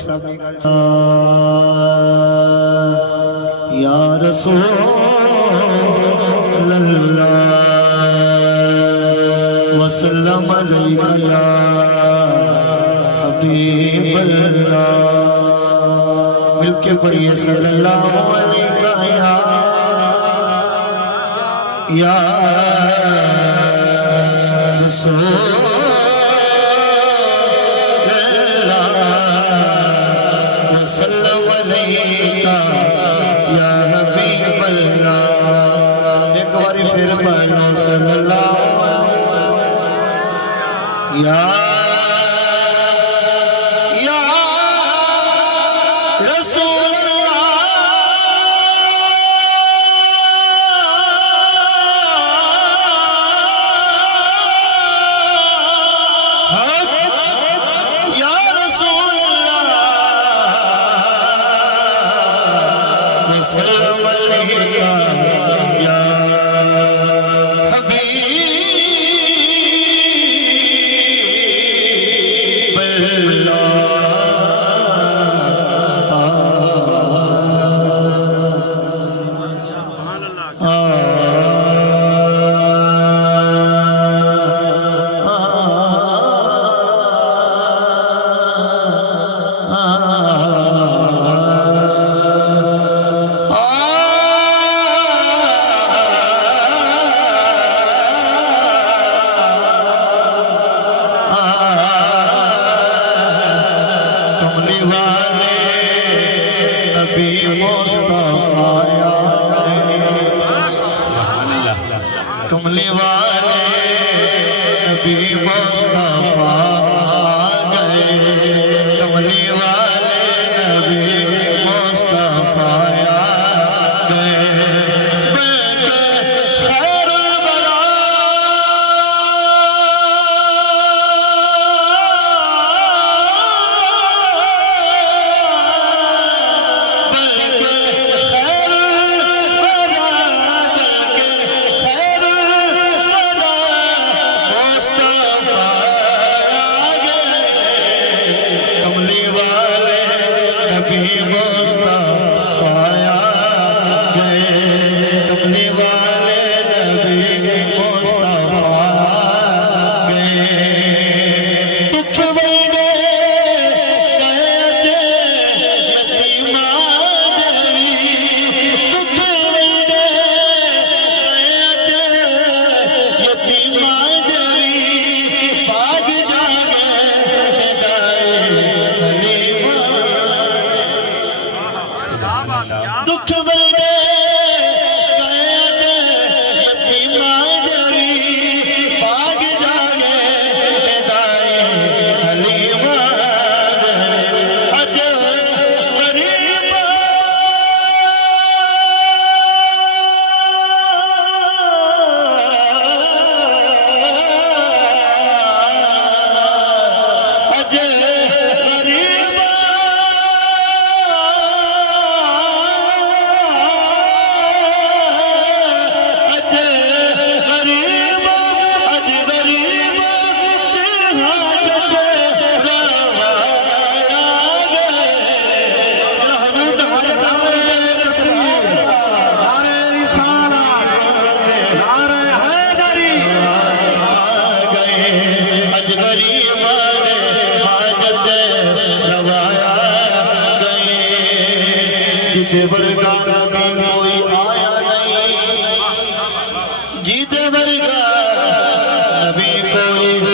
साहब ने कहा या रसूल अल्लाह वसल्लम अलैका या हबीब अल्लाह। मिलके पढ़िए सल्लल्लाहु अलैका या रसूल एक बारी फिर पढ़ो सल्लल्लाहु या रसूल या रसूल सल्लल्लाहु अलैहि या हबीब कमली वाले नबी मुस्तफा आ गए। कमली वाले नबी मुस्तफा आ गए। खैरुल बरा दुख बंदे भाग जाए हलीमा अज गरीब अज जिदे वर्गा नबी कोई आया नहीं, जिदे वर्गा नबी कोई